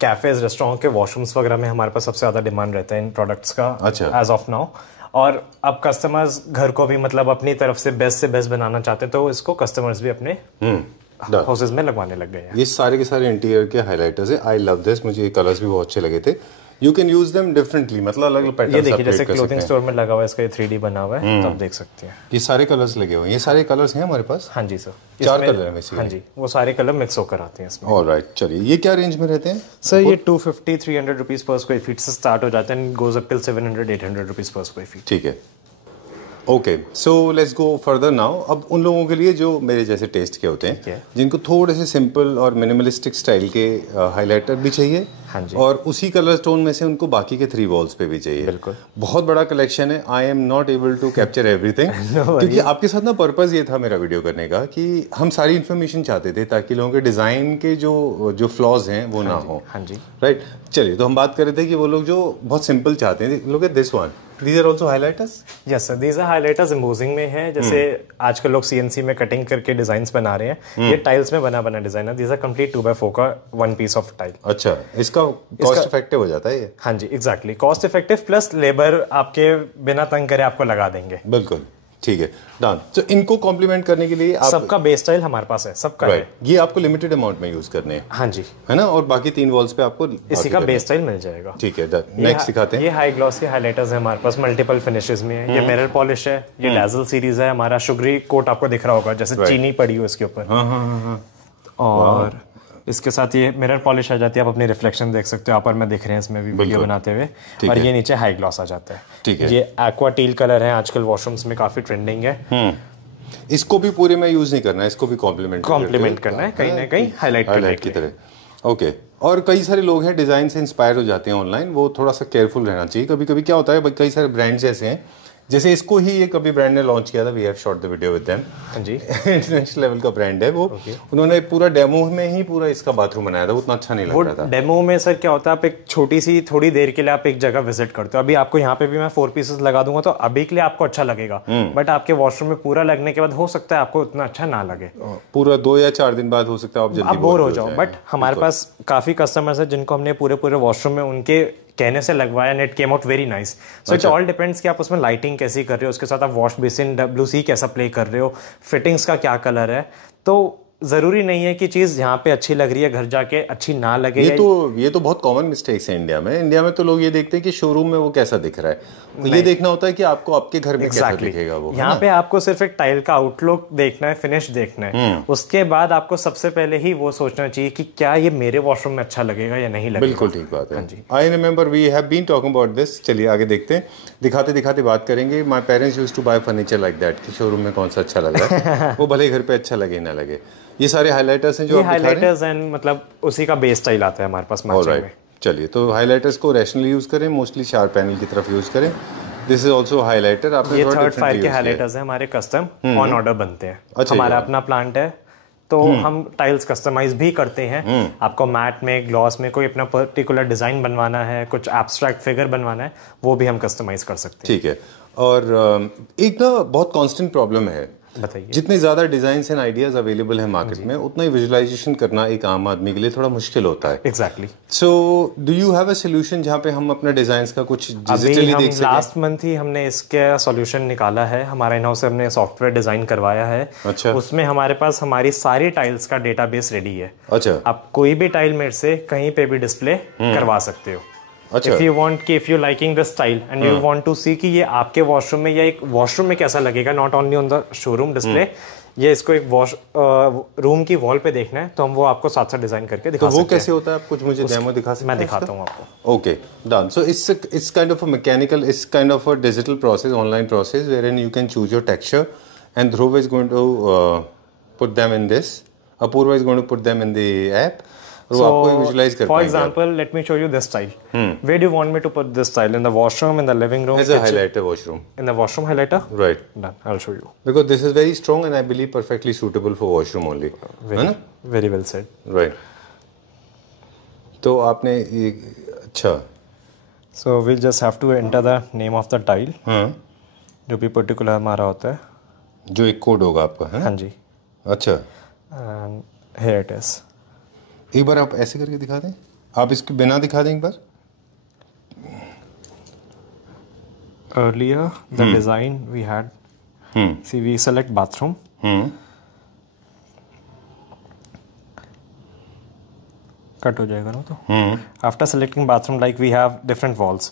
कैफेज, रेस्टोरेंट के वॉशरूम्स वगैरह में हमारे पास सबसे ज्यादा डिमांड रहता है इन प्रोडक्ट्स का। अच्छा। As of now. और अब कस्टमर्स घर को भी मतलब अपनी तरफ से बेस्ट बनाना चाहते हैं, तो इसको कस्टमर्स भी अपने हाउसेज में लगवाने लग गए हैं। ये सारे के सारे इंटीरियर के हाइलाइटर्स है। आई लव दिस, मुझे ये कलर्स भी बहुत अच्छे लगे थे। You can use them differently, मतलब अलग अलग पैटर्न। ये देखिए, जैसे क्लोथिंग स्टोर में लगा हुआ है, इसका ये 3D बना हुआ है, तो आप देख सकते हैं। ये सारे कलर्स लगे हुए हैं, ये सारे कलर्स हैं हमारे पास। हाँ जी सर, 4 कलर हैं वैसे। हाँ जी, वो सारे कलर मिक्स होकर आते हैं इसमें। ऑलराइट, चलिए, ये क्या रेंज में रहते हैं सर? ये 250-300 रुपीज पर स्क्वायर फीट से स्टार्ट हो जाता है, goes up till 700-800 rupees per square feet. ठीक है, okay, so let's go further now. अब उन लोगों के लिए जो मेरे जैसे टेस्ट के होते हैं, जिनको थोड़े से सिंपल और मिनिमलिस्टिक स्टाइल के हाइलाइटर भी चाहिए, हाँ जी, और उसी कलर टोन में से उनको बाकी के 3 वॉल्स पे भी चाहिए। बिल्कुल, बहुत बड़ा कलेक्शन है। I am not able to capture everything, क्योंकि आपके साथ ना पर्पस ये था मेरा वीडियो करने का कि हम सारी इन्फॉर्मेशन चाहते थे ताकि लोगों के डिजाइन के जो फ्लॉज हैं वो ना हो। हाँ जी, राइट। चलिए, तो हम बात कर रहे थे कि वो लोग जो बहुत सिंपल चाहते हैं, लोग this one, these are also highlighters? Yes sir, these are highlighters embossing में है। जैसे आजकल लोग CNC में कटिंग करके डिजाइन्स बना रहे हैं, ये टाइल्स में बना डिजाइन है। These are complete 2x4 का 1 piece of tile। अच्छा, इसका कॉस्ट इफेक्टिव हो जाता है ये? हाँ जी, exactly, cost effective plus labour आपके बिना तंग करे आपको लगा देंगे। बिल्कुल, ठीक है, डन। तो इनको कॉम्प्लीमेंट करने के लिए आप सबका बेस स्टाइल हमारे पास है, सबका है। ये आपको लिमिटेड अमाउंट में यूज करने हैं। हाँ जी, है ना, और बाकी 3 वॉल्स पे आपको इसी का बेस स्टाइल मिल जाएगा। ठीक है, नेक्स्ट दिखाते हैं। ये हाई ग्लॉस के हाइलाइटर्स है हमारे पास, मल्टीपल फिनिशेस में है। ये मिरर पॉलिश है, ये डैजल सीरीज है हमारा। शुगरी कोट आपको दिख रहा होगा, जैसे चीनी पड़ी हो इसके ऊपर। और इसके साथ ये मिरर पॉलिश आ जाती है, आप अपनी रिफ्लेक्शन देख सकते हो। यहाँ पर मैं दिख रहे हैं इसमें भी वीडियो बनाते हुए। और ये नीचे हाई ग्लॉस आ जाता है। ठीक है, ये एक्वा टील कलर है, आजकल वॉशरूम्स में काफी ट्रेंडिंग है। इसको भी पूरे में यूज नहीं करना है, इसको भी कॉम्प्लीमेंट करना है, कहीं ना कहीं हाईलाइट की तरह। ओके, और कई सारे लोग हैं डिजाइन से इंस्पायर हो जाते हैं ऑनलाइन, वो थोड़ा सा केयरफुल रहना चाहिए। कभी कभी क्या होता है, कई सारे ब्रांड्स ऐसे हैं, जैसे इसको ही ये कभी ब्रांड ने लॉन्च किया था, we have shot the video with them. हाँ जी, इंटरनेशनल लेवल का ब्रांड है वो। उन्होंने पूरा डेमो में ही पूरा इसका बाथरूम बनाया था, उतना अच्छा नहीं लग रहा था। डेमो में सर क्या होता है, आप एक छोटी सी थोड़ी देर के लिए आप एक जगह विजिट करते हो। अभी आपको यहाँ पे भी मैं 4 पीसेस लगा दूंगा, तो अभी के लिए आपको अच्छा लगेगा, बट आपके वॉशरूम में पूरा लगने के बाद हो सकता है आपको उतना अच्छा ना लगे। पूरा 2 या 4 दिन बाद हो सकता है आप जल्दी बोर हो जाओ। बट हमारे पास काफी कस्टमर्स है जिनको हमने पूरे वॉशरूम में उनके कहने से लगवाया, and it came out very nice. So it all depends कि आप उसमें लाइटिंग कैसी कर रहे हो, उसके साथ आप वॉश बेसिन WC कैसा प्ले कर रहे हो, फिटिंग्स का क्या कलर है। तो जरूरी नहीं है कि चीज यहाँ पे अच्छी लग रही है घर जाके अच्छी ना लगे। ये तो बहुत कॉमन मिस्टेक्स है इंडिया में तो लोग ये देखते हैं कि शोरूम में वो कैसा दिख रहा है। ये देखना होता है कि आपको आपके घर में कैसा दिखेगा वो। यहाँ पे आपको सिर्फ एक टाइल का आउटलुक देखना है, फिनिश देखना है। उसके बाद आपको सबसे पहले ही वो सोचना चाहिए कि क्या ये मेरे वॉशरूम में अच्छा लगेगा या नहीं लगेगा। बिल्कुल ठीक बात है। I remember we have been talking about this. चलिए आगे देखते हैं, दिखाते बात करेंगे। My parents used to buy furniture like that कि शोरूम में कौन सा अच्छा लग रहा है वो भले घर पे अच्छा लगे ना लगे। ये सारे हाइलाइटर्स हैं जो आप दिखा रहे हैं? हाइलाइटर्स एंड मतलब उसी का बेस स्टाइल आता है हमारे पास मैचिंग में। चलिए, तो हाइलाइटर्स को रैशनली यूज करें, मोस्टली शार्प पैनल की तरफ यूज करें। This is also highlighter. आपने ये थर्ड फायर के हाइलाइटर्स हैं हमारे, कस्टम ऑन ऑर्डर बनते हैं। अच्छा, हमारा अपना प्लांट है तो हम टाइल्स कस्टमाइज भी करते हैं। आपको मैट में, ग्लॉस में कोई अपना पर्टिकुलर डिजाइन बनवाना है, कुछ एब्स्ट्रैक्ट फिगर बनवाना है, वो भी हम कस्टमाइज कर सकते हैं। ठीक है। और एक ना बहुत कांस्टेंट प्रॉब्लम है, बताइए। जितने ज़्यादा डिज़ाइंस एंड आइडियाज़ अवेलेबल हैं मार्केट में, उतना ही विजुअलाइजेशन करना एक आम आदमी के लिए थोड़ा मुश्किल होता है। Exactly. So do you have a solution जहाँ पे हम अपना डिज़ाइंस का कुछ डिजिटली देख सकें? लास्ट मंथ ही हमने इसका सॉल्यूशन निकाला है, हमारा इन हाउस से हमने सॉफ्टवेयर डिजाइन करवाया है। अच्छा। उसमें हमारे पास हमारी सारी टाइल्स का डेटाबेस रेडी है। अच्छा। आप कोई भी टाइल मेरे से कहीं पे भी डिस्प्ले करवा सकते हो। अच्छा। इफ यू वांट कि if you liking the style and you want to see कि ये आपके वॉशरूम में या एक वॉशरूम में कैसा लगेगा, not only on the showroom display, ये इसको एक रूम की वॉल पे देखना है, तो हम वो आपको साथ साथ डिजाइन करके दिखा सकते हैं। वो कैसे होता है? आप कुछ मुझे डेमो दिखा सकते हैं? मैं दिखाता हूँ आपको। Okay, done. So it's kind of a mechanical, it's kind of a digital process, online process, wherein you can choose your texture and Dhruv is going to put them in this. Apurva is going to put them in the app. वो आपको visualise कर For पाएंगे। example, let me show you this style. Where do you want me to put this style? In the washroom, in the living room, As a highlighter washroom. in the washroom highlighter? Right. Done. I'll show you. Because this is very strong and I believe perfectly suitable for washroom only. है ना? Very well said. Right. तो आपने ये अच्छा। So we'll just have to enter the name of the tile. हाँ। जो भी particular हमारा होता है। जो एक कोड होगा आपका, है ना? हाँ जी। अच्छा। And here it is. एक बार आप ऐसे करके दिखा दें, आप इसके बिना दिखा दें एक बार। Earlier, the design we had. See, we select bathroom. Cut हो जाएगा ना तो. After selecting bathroom, like we have different walls.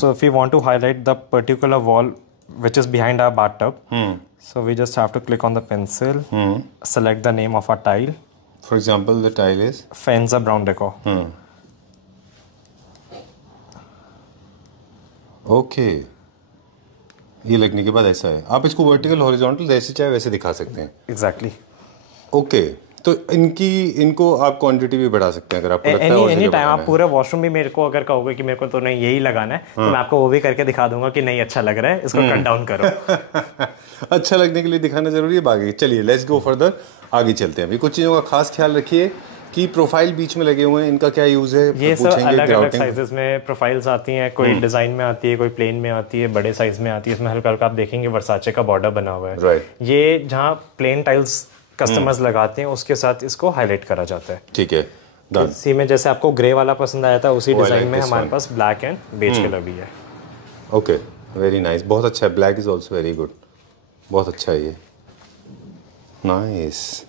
So if we want to highlight the particular wall which is behind our bathtub, so we just have to click on the pencil, select the name of our tile. For example, the tile is Fenza Brown Decor. Okay. ये लगने के बाद ऐसा है, आप इसको vertical horizontal जैसे चाहे वैसे दिखा सकते हैं। Exactly. ओके, तो इनको आप क्वांटिटी भी बढ़ा सकते हैं अगर आपको लगता है। एनी टाइम आप पूरा वॉशरूम भी मेरे को अगर कहोगे कि मेरे को तो नहीं यही लगाना है, तो मैं आपको वो भी करके दिखा दूंगा कि नहीं अच्छा लग रहा है, इसको कट डाउन करो। अच्छा लगने के लिए दिखाना जरूरी है। बाकी चलिए, लेट्स गो फर्दर, आगे चलते हैं। अभी कुछ चीज़ों का खास ख्याल रखिए कि प्रोफाइल बीच में लगे हुए हैं, इनका क्या यूज है? ये सब अलग अलग साइजेस में प्रोफाइल्स आती हैं, कोई डिजाइन में आती है, कोई प्लेन में आती है, बड़े साइज में आती है। इसमें हल्का हल्का आप देखेंगे वर्साचे का बॉर्डर बना हुआ है। राइट। ये जहाँ प्लेन टाइल्स कस्टमर्स लगाते हैं उसके साथ इसको हाईलाइट करा जाता है। ठीक है, डन। इसी में जैसे आपको ग्रे वाला पसंद आया था, उसी डिजाइन में हमारे पास ब्लैक एंड बेज कलर भी है। ओके, वेरी नाइस, बहुत अच्छा है। Black is also very good, बहुत अच्छा है ये, नाइस।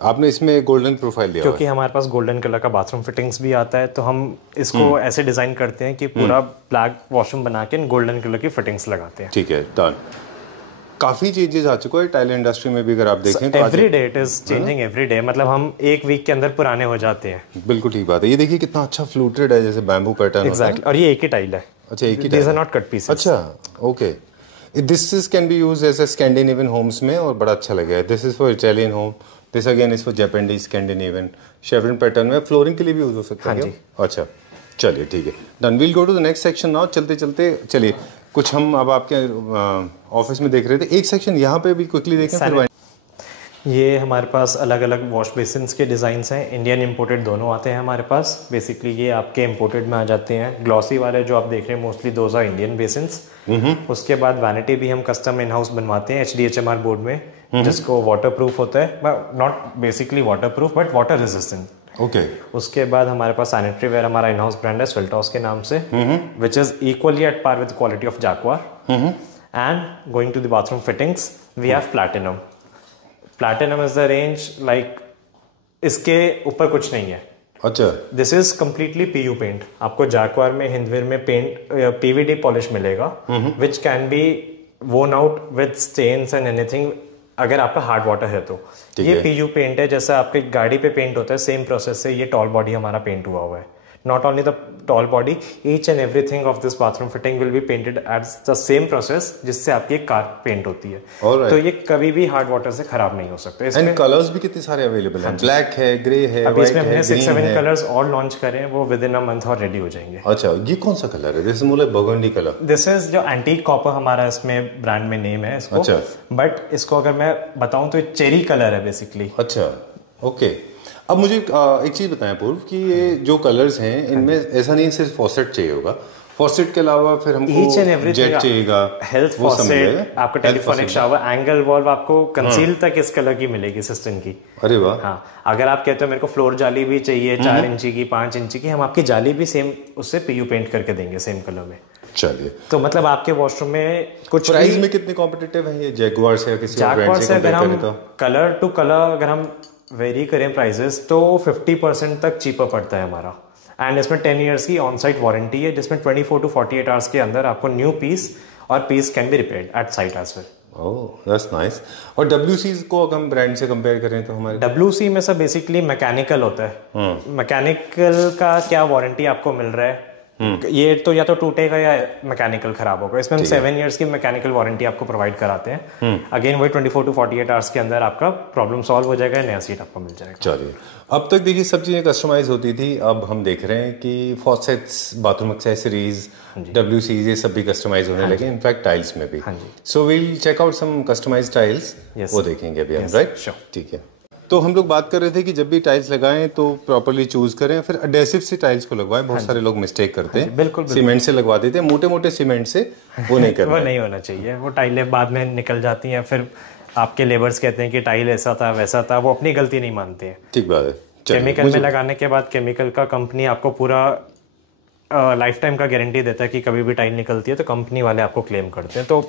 आपने इसमें गोल्डन प्रोफाइल दिया क्योंकि हमारे पास गोल्डन कलर का बाथरूम फिटिंग्स भी आता है, तो हम इसको ऐसे डिजाइन करते हैं कि पूरा ब्लैक वॉशरूम बना के गोल्डन कलर की फिटिंग्स लगाते हैं। ठीक है, डन। काफी चेंजेस आ चुका है टाइल इंडस्ट्री में भी, अगर आप देखें तो every day it is changing every day, मतलब हम एक वीक के अंदर पुराने हो जाते हैं। बिल्कुल ठीक बात है। ये देखिए कितना अच्छा फ्लूटेड है, जैसे बैम्बू पैटर्न। एग्जैक्टली, और ये एक ही टाइल है। अच्छा, एक ही these are not cut pieces. अच्छा, okay. This can be used as a Scandinavian homes में, और बड़ा अच्छा लगेगा। This is for Italian home, this again is for Japanese Scandinavian chevron pattern में, फ्लोरिंग के लिए भी यूज हो सकता है। अच्छा, चलिए ठीक है, done. We'll go to the next section now. चलते चलते चलिए, कुछ हम अब आपके ऑफिस में देख रहे थे, एक सेक्शन यहाँ पे भी क्विकली देखें फिर। ये हमारे पास अलग अलग वॉश बेसिन्स के डिज़ाइंस हैं, इंडियन इंपोर्टेड दोनों आते हैं हमारे पास। बेसिकली ये आपके इंपोर्टेड में आ जाते हैं। ग्लॉसी वाले जो आप देख रहे हैं mostly those are Indian basins. उसके बाद वैनिटी भी हम कस्टम इन हाउस बनवाते हैं HDHMR बोर्ड में, जिसको वाटर प्रूफ होता है, not basically water proof but water resistant. Okay. उसके बाद हमारे पास सैनिटरी वेयर, हमारा इन हाउस ब्रांड है स्वेल्टॉस के नाम से, which is equally at par with quality of Jaquar. And going to the bathroom fittings, we have platinum. Platinum is the range, like इसके ऊपर कुछ नहीं है। अच्छा। This is completely PU paint. आपको जैक्वार में, हिंदवेयर में पेंट PVD पॉलिश मिलेगा, which can be worn out with stains and anything, अगर आपका हार्ड वाटर है तो। ये PU पेंट है, जैसा आपके गाड़ी पे पेंट होता है, सेम प्रोसेस से ये टॉल बॉडी हमारा पेंट हुआ है। not only the tall body, each and everything of this bathroom fitting will be painted as the same process जिससे आपकी एक कार पेंट होती है। Alright. तो ये कभी भी हार्ड वाटर से खराब नहीं हो सकते। एंड कलर्स भी कितने सारे अवेलेबल हैं, ब्लैक है, ग्रे है, अभी व्हाइट इसमें है, हमने 6-7 ग्रीन है। कलर्स और लॉन्च करे हैं, वो विद इन अ मंथ और रेडी हो जाएंगे। अच्छा, ये कौन सा कलर है? This is more like burgundy colour. This is जो एंटीक कॉपर हमारा इसमें ब्रांड में नेम है इसको। अच्छा। बट इसको अगर मैं बताऊं तो चेरी कलर है बेसिकली। अच्छा, ओके। अब मुझे एक चीज बताएं पूर्व कि ये जो कलर्स हैं इनमें ऐसा नहीं सिर्फ फॉसेट चाहिए होगा, फॉसेट के अलावा फिर हमको जेट चाहिएगा, हेल्थ फॉसेट, आपको टेलीफोनिक शावर, एंगल वॉल्व, आपको कंसील तक इस कलर की मिलेगी सिस्टम की। अरे वाह। हाँ, अगर आप कहते हो मेरे को फ्लोर जाली भी चाहिए 4 इंची की, 5 इंची की, हम आपकी जाली भी सेम उससे पीयू पेंट करके देंगे सेम कलर में। चलिए, तो मतलब आपके वॉशरूम में कुछ प्राइस में कितने कॉम्पिटिटिव है ये जैगुआर से या किसी और ब्रांड से अगर कंपेयर हम करें तो? कलर टू कलर अगर हम वेरी करें प्राइसेस तो 50% तक चीपर पड़ता है हमारा। एंड इसमें 10 इयर्स की ऑन साइट वारंटी है, जिसमें 24 to 48 आवर्स के अंदर आपको न्यू पीस और piece can be repaired at site as well. Oh that's nice. और WC को अगर हम ब्रांड से कंपेयर करें तो हमारे WC में सब बेसिकली मैकेनिकल होता है। मैकेनिकल का क्या वारंटी आपको मिल रहा है, ये तो या तो टूटेगा या मैकेनिकल खराब होगा। इसमें हम 7 इयर्स की मैकेनिकल वारंटी आपको प्रोवाइड कराते हैं। अगेन वही 24 to 48 आवर्स के अंदर आपका प्रॉब्लम सॉल्व हो जाएगा, नया सीट आपको मिल जाएगा। चलिए, अब तक देखिए सब चीज़ें कस्टमाइज होती थी, अब हम देख रहे हैं कि फॉसेट्स, बाथरूम एक्सेसरीज, WC ये सब भी कस्टमाइज होने लगे, इनफैक्ट टाइल्स में भी। So we'll check out some customise tiles, वो देखेंगे अभी हम, राइट? ठीक है। तो हम लोग बात कर रहे थे कि जब भी टाइल्स लगाएं तो प्रॉपर्ली चूज करें, फिर एडेसिव से टाइल्स को लगवाएं। बहुत सारे लोग मिस्टेक करते हैं, बिल्कुल सीमेंट से लगवा देते हैं, मोटे मोटे सीमेंट से वो नहीं करना वो नहीं होना चाहिए। वो टाइलें बाद में निकल जाती हैं, फिर आपके लेबर्स कहते हैं कि टाइल ऐसा था वैसा था, वो अपनी गलती नहीं मानते हैं। ठीक बात है। केमिकल में लगाने के बाद केमिकल का कंपनी आपको पूरा लाइफ टाइम का गारंटी देता है कि कभी भी टाइल निकलती है तो कंपनी वाले आपको क्लेम करते हैं। तो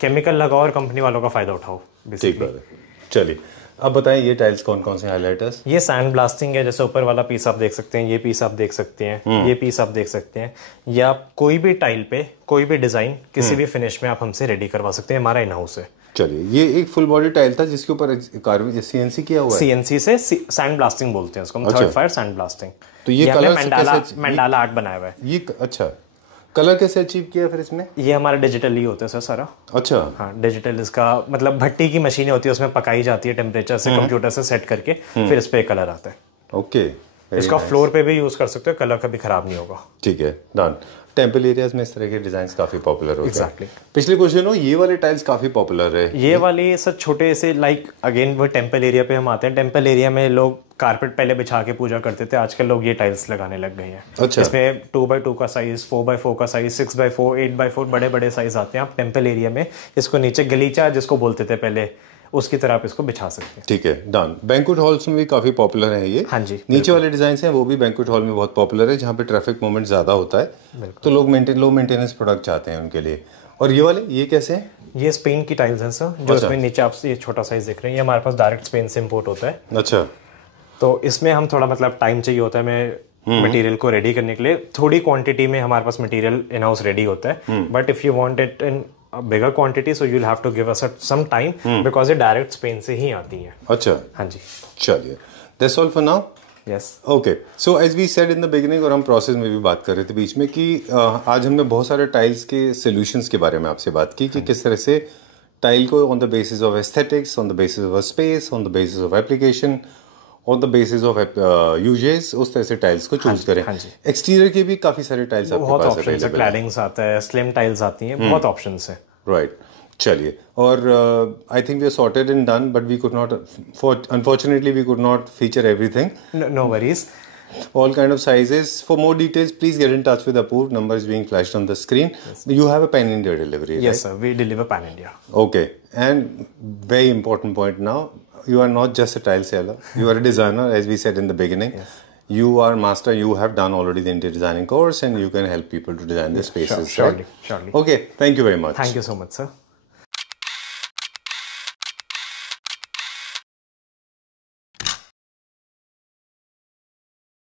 केमिकल लगाओ और कंपनी वालों का फायदा उठाओ। ठीक बात है। चलिए, अब बताएं ये टाइल्स कौन कौन से हाइलाइटर्स? ये सैंड ब्लास्टिंग है, जैसे ऊपर वाला पीस आप देख सकते हैं, ये पीस आप देख सकते हैं, ये पीस आप देख सकते हैं, या कोई भी टाइल पे कोई भी डिजाइन किसी भी फिनिश में आप हमसे रेडी करवा सकते हैं, हमारा इन हाउस है। चलिए, ये एक फुल बॉडी टाइल था जिसके ऊपर CNC किया हुआ है। CNC से सैंड ब्लास्टिंग बोलते हैं उसको, हम थर्ड फायर सैंड ब्लास्टिंग। तो ये कलर मंडाला आर्ट बनाया हुआ है ये। अच्छा, कलर कैसे अचीव किया फिर इसमें? ये हमारा डिजिटली होता है सर सारा। अच्छा। हाँ, डिजिटल इसका मतलब भट्टी की मशीनें होती है, उसमें पकाई जाती है टेम्परेचर से, कंप्यूटर से सेट करके फिर इस पे कलर आता है। ओके, इसका फ्लोर पे भी यूज कर सकते हो, कलर कभी खराब नहीं होगा। ठीक है, डन। टेम्पल एरियाज में इस तरह के डिजाइन काफी पॉपुलर होते हैं। Exactly. पिछले कुछ दिनों ये वाले टाइल्स काफी पॉपुलर है। ये वाले सर छोटे से लाइक अगेन वो टेम्पल एरिया पे हम आते हैं। टेम्पल एरिया में लोग कारपेट पहले बिछा के पूजा करते थे, आजकल लोग ये टाइल्स लगाने लग गए हैं। अच्छा। इसमें 2x2 का साइज, 4x4 का साइज, 6x4, 8x4 बड़े बड़े साइज आते हैं। आप टेम्पल एरिया में इसको नीचे गलीचा जिसको बोलते थे पहले, उसकी तरह आप इसको बिछा सकते हैं। ठीक है, डन। बैंक्वेट हॉल्स में भी काफी पॉपुलर है ये। हाँ जी, नीचे वाले डिजाइन हैं वो भी बैंक्वेट हॉल में बहुत पॉपुलर है, जहाँ पे ट्रैफिक मूवमेंट ज्यादा होता है, तो लोग लो मेंटेनेंस प्रोडक्ट चाहते हैं उनके लिए। और ये वाले ये कैसे हैं? ये स्पेन की टाइल्स हैं सर, जो इसमें नीचे आप ये छोटा साइज देख रहे हैं, ये हमारे पास डायरेक्ट स्पेन से इम्पोर्ट होता है। अच्छा। तो इसमें हम थोड़ा मतलब टाइम चाहिए होता है हमें मटेरियल को रेडी करने के लिए। थोड़ी क्वांटिटी में हमारे पास मटेरियल इन हाउस रेडी होता है, but if you want it in bigger quantity so you will have to give us some time, because ये डायरेक्ट स्पेन से ही आती है। अच्छा, हाँ जी। चलिए, that's all for now. Yes, okay. So as we said in the beginning, और हम प्रोसेस में भी बात कर रहे थे बीच में कि आज हमने बहुत सारे टाइल्स के सॉल्यूशंस के बारे में आपसे बात की कि किस तरह से टाइल को on the basis of aesthetics, on the basis of space, on the basis of application, on the basis of uses, उस तरह से टाइल्स को चूज करें। एक्सटीरियर के भी काफी सारे टाइल्स आपके बहुत पास ऑप्शंस है, अवेलेबल क्लैडिंग्स आता है, स्लिम टाइल्स आती हैं, बहुत ऑप्शंस है। राइट। चलिए, और I think we are sorted and done, but we could not, unfortunately we could not feature everything. No worries. All kind of sizes. For more details, please get in touch with Apoorv. Number is being flashed on the screen. Yes. You have a Pan India delivery, Yes, right? sir. We deliver Pan India. Okay. And very important point now, you are not just a tile seller. You are a designer, as we said in the beginning. Yes. You are master. You have done already the interior designing course, and you can help people to design their spaces. Surely. Okay. Thank you very much. Thank you so much, sir.